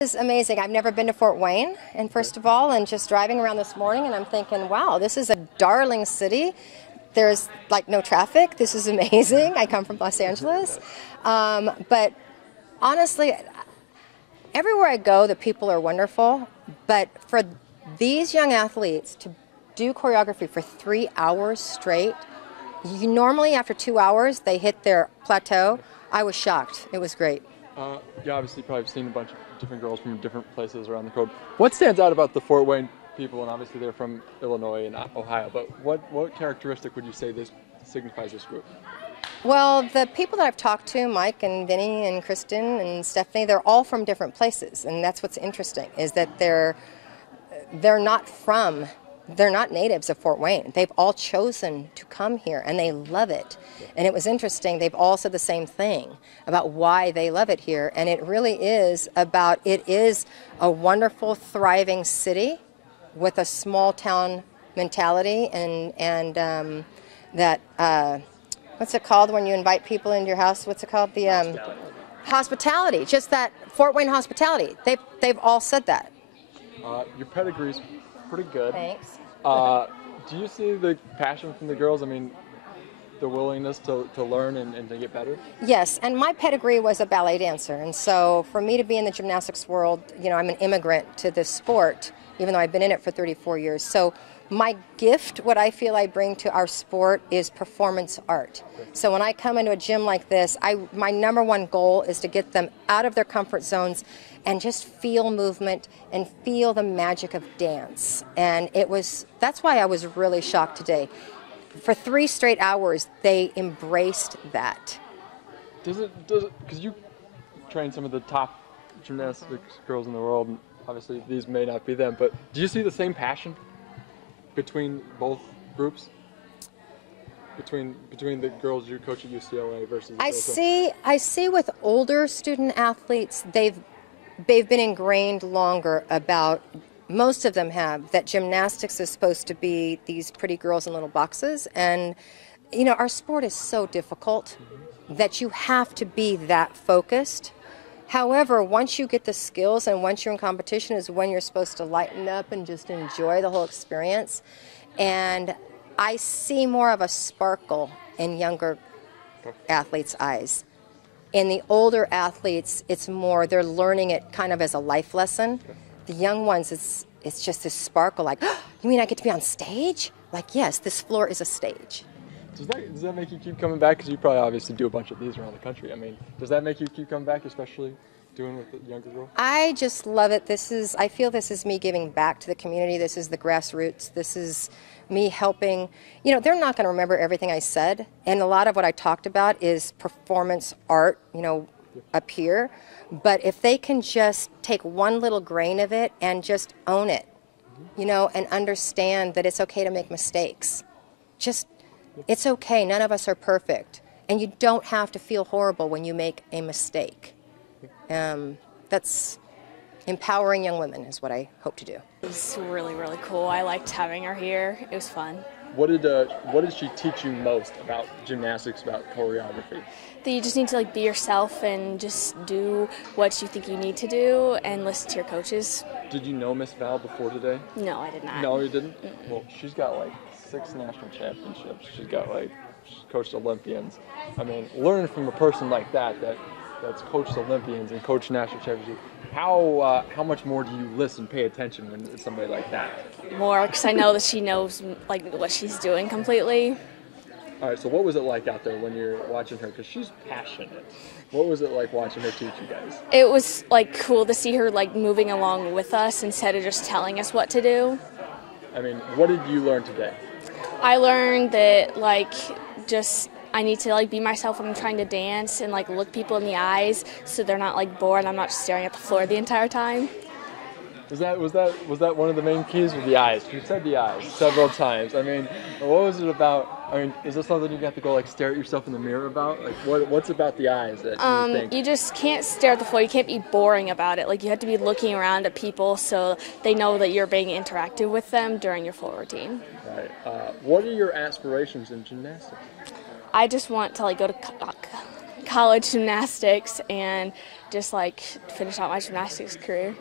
This is amazing. I've never been to Fort Wayne, and first of all, and just driving around this morning, and I'm thinking, wow, this is a darling city. There's like no traffic. This is amazing. I come from Los Angeles. But honestly, everywhere I go, the people are wonderful. But for these young athletes to do choreography for 3 hours straight, normally after 2 hours, they hit their plateau. I was shocked. It was great. You obviously probably seen a bunch of different girls from different places around the globe. What stands out about the Fort Wayne people, and obviously they're from Illinois and Ohio, but what characteristic would you say this signifies this group? Well, the people that I've talked to, Mike and Vinny and Kristen and Stephanie, they're all from different places, and that's what's interesting, is that they're not natives of Fort Wayne. They've all chosen to come here, and they love it. And it was interesting, they've all said the same thing about why they love it here, and it really is about, it is a wonderful, thriving city with a small town mentality, and what's it called when you invite people into your house? What's it called? The hospitality. Just that Fort Wayne hospitality. They've all said that. Your pedigree's pretty good. Thanks. Do you see the passion from the girls? I mean, the willingness to learn and to get better? Yes, and my pedigree was a ballet dancer, and so for me to be in the gymnastics world, you know, I'm an immigrant to this sport, even though I've been in it for 34 years. So my gift, what I feel I bring to our sport, is performance art. So when I come into a gym like this, my number one goal is to get them out of their comfort zones and just feel movement and feel the magic of dance. And that's why I was really shocked today. For 3 straight hours, they embraced that. Does it, because you train some of the top gymnastics girls in the world, and obviously these may not be them, but do you see the same passion between both groups? Between the girls you coach at UCLA versus the girls I see with older student athletes, they've been ingrained longer about, most of them have, that gymnastics is supposed to be these pretty girls in little boxes, and you know, our sport is so difficult that you have to be that focused. However, once you get the skills and once you're in competition is when you're supposed to lighten up and just enjoy the whole experience. And I see more of a sparkle in younger athletes' eyes. In the older athletes, it's more, they're learning it kind of as a life lesson. The young ones, it's just this sparkle, like, oh, you mean I get to be on stage? Like, yes, this floor is a stage. Does that make you keep coming back? Because you probably obviously do a bunch of these around the country. I mean, does that make you keep coming back, especially doing with the younger girls? I just love it. I feel this is me giving back to the community. This is the grassroots. This is me helping. You know, they're not going to remember everything I said, and a lot of what I talked about is performance art, you know, up here. But if they can just take one little grain of it and just own it, you know, and understand that it's okay to make mistakes. It's okay. None of us are perfect. And you don't have to feel horrible when you make a mistake. That's empowering young women is what I hope to do. It was really, really cool. I liked having her here. It was fun. What did she teach you most about gymnastics, about choreography? That you just need to be yourself and just do what you think you need to do and listen to your coaches. Did you know Miss Val before today? No, I did not. No, you didn't? Mm-mm. Well, she's got 6 national championships. She's coached Olympians. I mean, learn from a person like that's coached Olympians and coached national championships. How much more do you listen, pay attention when it's somebody like that? More, because I know that she knows what she's doing completely. All right, so what was it like out there when you're watching her? Because she's passionate. What was it like watching her teach you guys? It was cool to see her moving along with us instead of just telling us what to do. I mean, what did you learn today? I learned that I need to be myself when I'm trying to dance and look people in the eyes so they're not bored. I'm not just staring at the floor the entire time. Was that one of the main keys with the eyes? You said the eyes several times. I mean, what was it about? I mean, is this something you have to go stare at yourself in the mirror about? What's about the eyes that you think? You just can't stare at the floor. You can't be boring about it. You have to be looking around at people so they know that you're being interactive with them during your full routine. Right. What are your aspirations in gymnastics? I just want to go to college gymnastics and just like finish out my gymnastics career.